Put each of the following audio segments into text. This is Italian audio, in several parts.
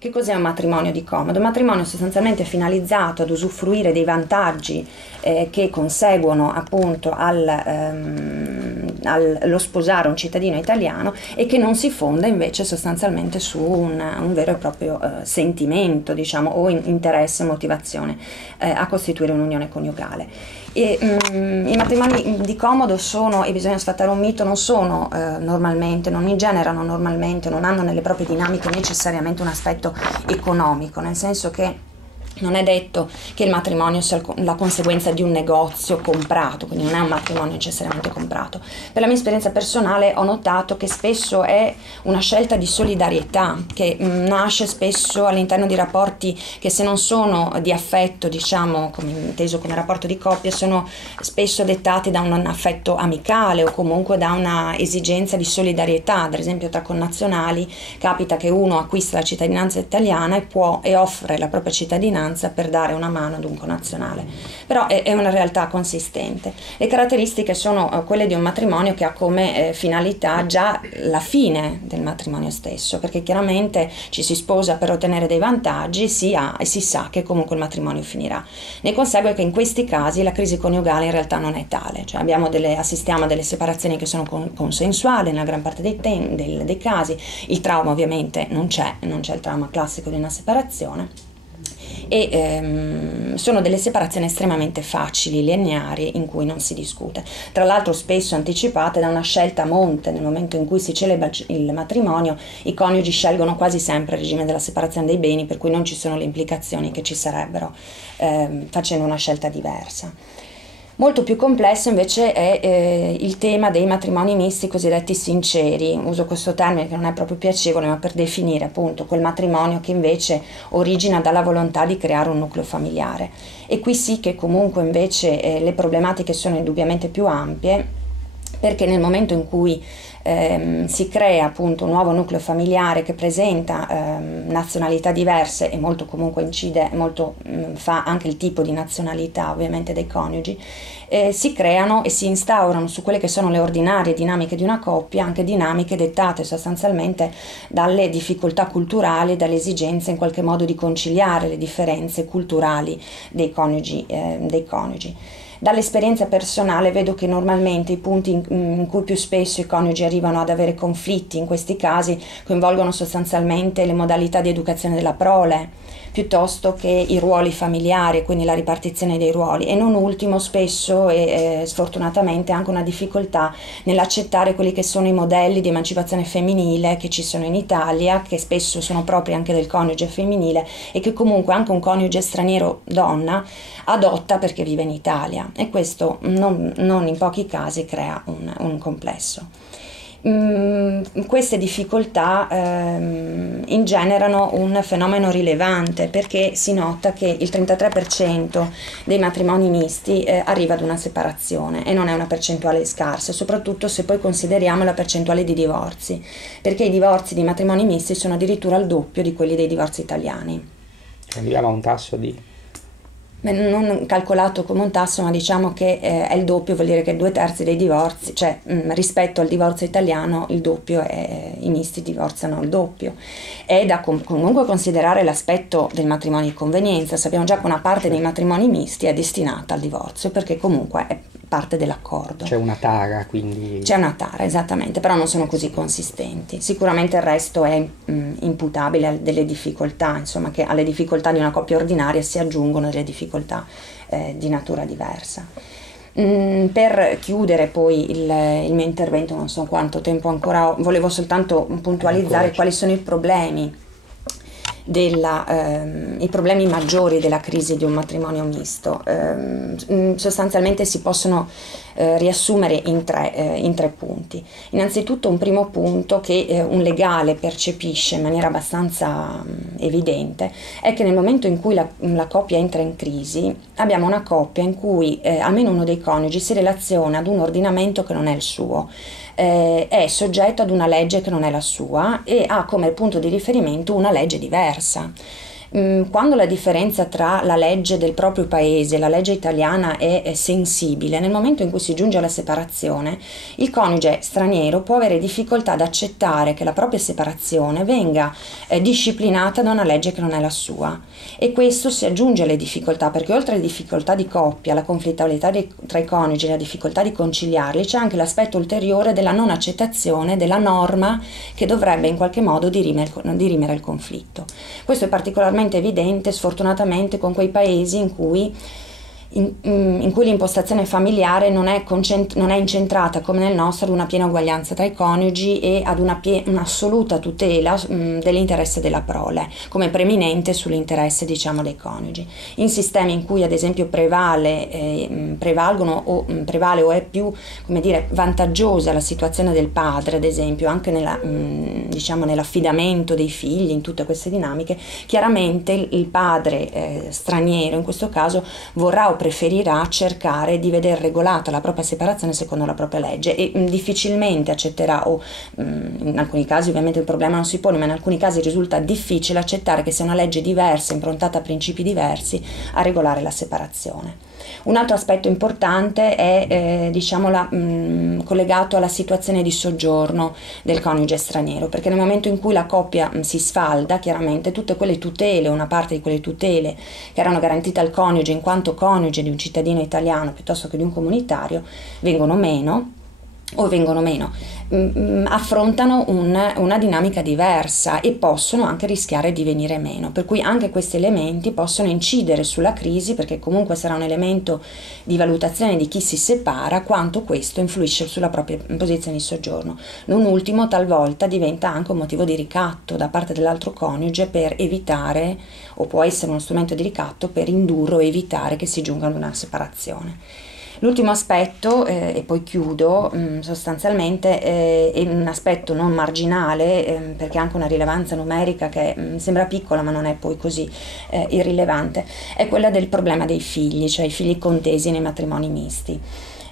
Che cos'è un matrimonio di comodo? Un matrimonio sostanzialmente finalizzato ad usufruire dei vantaggi che conseguono appunto allo sposare un cittadino italiano e che non si fonda invece sostanzialmente su un vero e proprio sentimento, diciamo, o interesse, motivazione a costituire un'unione coniugale. I matrimoni di comodo sono, e bisogna sfatare un mito, non sono normalmente, non ingenerano normalmente, non hanno nelle proprie dinamiche necessariamente un aspetto economico, nel senso che non è detto che il matrimonio sia la conseguenza di un negozio comprato, quindi non è un matrimonio necessariamente comprato. Per la mia esperienza personale ho notato che spesso è una scelta di solidarietà, che nasce spesso all'interno di rapporti che, se non sono di affetto, diciamo, inteso come rapporto di coppia, sono spesso dettati da un affetto amicale o comunque da una esigenza di solidarietà. Ad esempio, tra connazionali capita che uno acquista la cittadinanza italiana e offre la propria cittadinanza per dare una mano ad un connazionale, però è una realtà consistente. Le caratteristiche sono quelle di un matrimonio che ha come finalità già la fine del matrimonio stesso, perché chiaramente ci si sposa per ottenere dei vantaggi, e si sa che comunque il matrimonio finirà. Ne consegue che in questi casi la crisi coniugale in realtà non è tale, cioè assistiamo a delle separazioni che sono consensuali nella gran parte dei casi. Il trauma ovviamente non c'è il trauma classico di una separazione, e sono delle separazioni estremamente facili, lineari, in cui non si discute, tra l'altro spesso anticipate da una scelta a monte. Nel momento in cui si celebra il matrimonio, i coniugi scelgono quasi sempre il regime della separazione dei beni, per cui non ci sono le implicazioni che ci sarebbero facendo una scelta diversa. Molto più complesso invece è il tema dei matrimoni misti cosiddetti sinceri. Uso questo termine che non è proprio piacevole, ma per definire appunto quel matrimonio che invece origina dalla volontà di creare un nucleo familiare. E qui sì che comunque invece le problematiche sono indubbiamente più ampie, perché nel momento in cui si crea appunto un nuovo nucleo familiare che presenta nazionalità diverse, e molto comunque incide, molto fa anche il tipo di nazionalità ovviamente dei coniugi, si creano e si instaurano su quelle che sono le ordinarie dinamiche di una coppia anche dinamiche dettate sostanzialmente dalle difficoltà culturali, dalle esigenze in qualche modo di conciliare le differenze culturali dei coniugi. Dall'esperienza personale vedo che normalmente i punti in cui più spesso i coniugi arrivano ad avere conflitti in questi casi coinvolgono sostanzialmente le modalità di educazione della prole, piuttosto che i ruoli familiari, quindi la ripartizione dei ruoli, e non ultimo spesso e sfortunatamente anche una difficoltà nell'accettare quelli che sono i modelli di emancipazione femminile che ci sono in Italia, che spesso sono propri anche del coniuge femminile e che comunque anche un coniuge straniero donna adotta perché vive in Italia, e questo non in pochi casi crea un complesso. Queste difficoltà ingenerano un fenomeno rilevante, perché si nota che il 33% dei matrimoni misti arriva ad una separazione, e non è una percentuale scarsa, soprattutto se poi consideriamo la percentuale di divorzi, perché i divorzi di matrimoni misti sono addirittura il doppio di quelli dei divorzi italiani. Arriviamo a un tasso di... Non calcolato come un tasso, ma diciamo che è il doppio, vuol dire che 2/3 dei divorzi, cioè rispetto al divorzio italiano il doppio, i misti divorziano il doppio. È da comunque considerare l'aspetto del matrimonio di convenienza. Sappiamo già che una parte dei matrimoni misti è destinata al divorzio, perché comunque è parte dell'accordo. C'è una tara, quindi... C'è una tara, esattamente, però non sono così consistenti. Sicuramente il resto è imputabile a delle difficoltà, insomma, che alle difficoltà di una coppia ordinaria si aggiungono delle difficoltà di natura diversa. Per chiudere poi il mio intervento, non so quanto tempo ancora ho, volevo soltanto puntualizzare quali sono i problemi i problemi maggiori della crisi di un matrimonio misto. Sostanzialmente si possono riassumere in tre punti. Innanzitutto, un primo punto che un legale percepisce in maniera abbastanza evidente è che nel momento in cui la coppia entra in crisi, abbiamo una coppia in cui almeno uno dei coniugi si relaziona ad un ordinamento che non è il suo, è soggetto ad una legge che non è la sua e ha come punto di riferimento una legge diversa. Quando la differenza tra la legge del proprio paese e la legge italiana è sensibile, nel momento in cui si giunge alla separazione, il coniuge straniero può avere difficoltà ad accettare che la propria separazione venga disciplinata da una legge che non è la sua, e questo si aggiunge alle difficoltà, perché oltre alle difficoltà di coppia, la conflittualità tra i coniugi, la difficoltà di conciliarli, c'è anche l'aspetto ulteriore della non accettazione della norma che dovrebbe in qualche modo dirimere il conflitto. Questo è particolarmente evidente, sfortunatamente, con quei paesi in cui l'impostazione familiare non è incentrata, come nel nostro, ad una piena uguaglianza tra i coniugi e ad un'assoluta tutela dell'interesse della prole, come preminente sull'interesse, diciamo, dei coniugi. In sistemi in cui, ad esempio, prevale o è più, come dire, vantaggiosa la situazione del padre, ad esempio, anche nell'affidamento dei figli, in tutte queste dinamiche, chiaramente il padre straniero, in questo caso, vorrà o preferirà cercare di vedere regolata la propria separazione secondo la propria legge, e difficilmente accetterà, o in alcuni casi ovviamente il problema non si pone, ma in alcuni casi risulta difficile accettare che sia una legge diversa, improntata a principi diversi, a regolare la separazione. Un altro aspetto importante è collegato alla situazione di soggiorno del coniuge straniero, perché nel momento in cui la coppia si sfalda, chiaramente tutte quelle tutele, una parte di quelle tutele che erano garantite al coniuge in quanto coniuge di un cittadino italiano piuttosto che di un comunitario, vengono meno, affrontano una dinamica diversa e possono anche rischiare di venire meno, per cui anche questi elementi possono incidere sulla crisi, perché comunque sarà un elemento di valutazione di chi si separa, quanto questo influisce sulla propria posizione di soggiorno. Non ultimo, talvolta diventa anche un motivo di ricatto da parte dell'altro coniuge per evitare, o può essere uno strumento di ricatto per indurre o evitare che si giunga ad una separazione. L'ultimo aspetto, e poi chiudo, sostanzialmente è un aspetto non marginale, perché ha anche una rilevanza numerica che sembra piccola ma non è poi così irrilevante, è quella del problema dei figli, cioè i figli contesi nei matrimoni misti,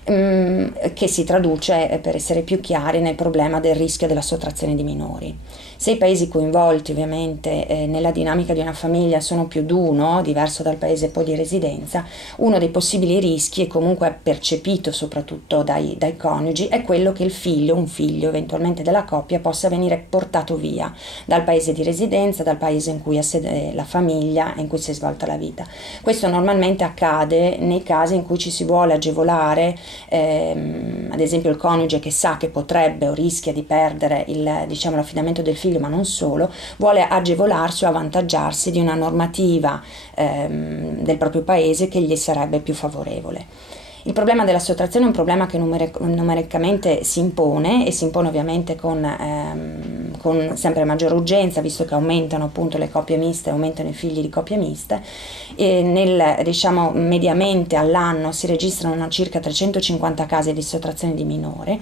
che si traduce, per essere più chiari, nel problema del rischio della sottrazione di minori. Se i paesi coinvolti ovviamente nella dinamica di una famiglia sono più d'uno, diverso dal paese poi di residenza, uno dei possibili rischi, e comunque percepito soprattutto dai coniugi, è quello che un figlio eventualmente della coppia, possa venire portato via dal paese di residenza, dal paese in cui ha sede la famiglia e in cui si è svolta la vita. Questo normalmente accade nei casi in cui ci si vuole agevolare, ad esempio il coniuge che sa che potrebbe o rischia di perdere l'affidamento del figlio, ma non solo, vuole agevolarsi o avvantaggiarsi di una normativa del proprio paese che gli sarebbe più favorevole. Il problema della sottrazione è un problema che numericamente si impone, e si impone ovviamente con sempre maggiore urgenza, visto che aumentano appunto le coppie miste, aumentano i figli di coppie miste, e mediamente all'anno si registrano circa 350 casi di sottrazione di minore.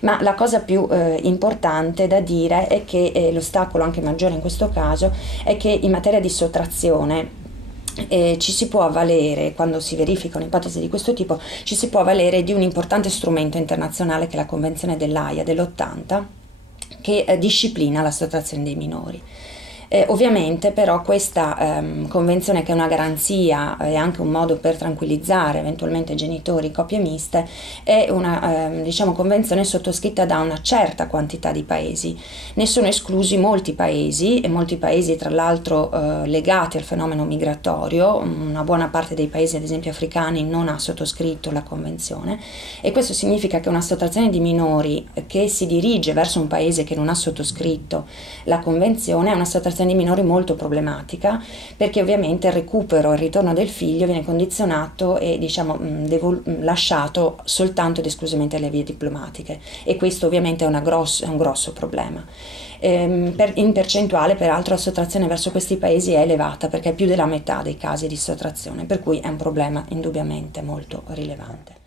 Ma la cosa più importante da dire è che l'ostacolo anche maggiore in questo caso è che in materia di sottrazione ci si può avvalere, quando si verifica un'ipotesi di questo tipo, ci si può avvalere di un importante strumento internazionale che è la Convenzione dell'Aia dell'80, che disciplina la sottrazione dei minori. Ovviamente però questa convenzione, che è una garanzia e anche un modo per tranquillizzare eventualmente genitori, coppie miste, è una convenzione sottoscritta da una certa quantità di paesi. Ne sono esclusi molti paesi, e molti paesi tra l'altro legati al fenomeno migratorio. Una buona parte dei paesi, ad esempio africani, non ha sottoscritto la convenzione, e questo significa che una sottrazione di minori che si dirige verso un paese che non ha sottoscritto la convenzione è una sottrazione di minori molto problematica, perché ovviamente il recupero e il ritorno del figlio viene condizionato e lasciato soltanto ed esclusivamente alle vie diplomatiche, e questo ovviamente è un grosso problema. In percentuale, peraltro, la sottrazione verso questi paesi è elevata, perché è più della metà dei casi di sottrazione, per cui è un problema indubbiamente molto rilevante.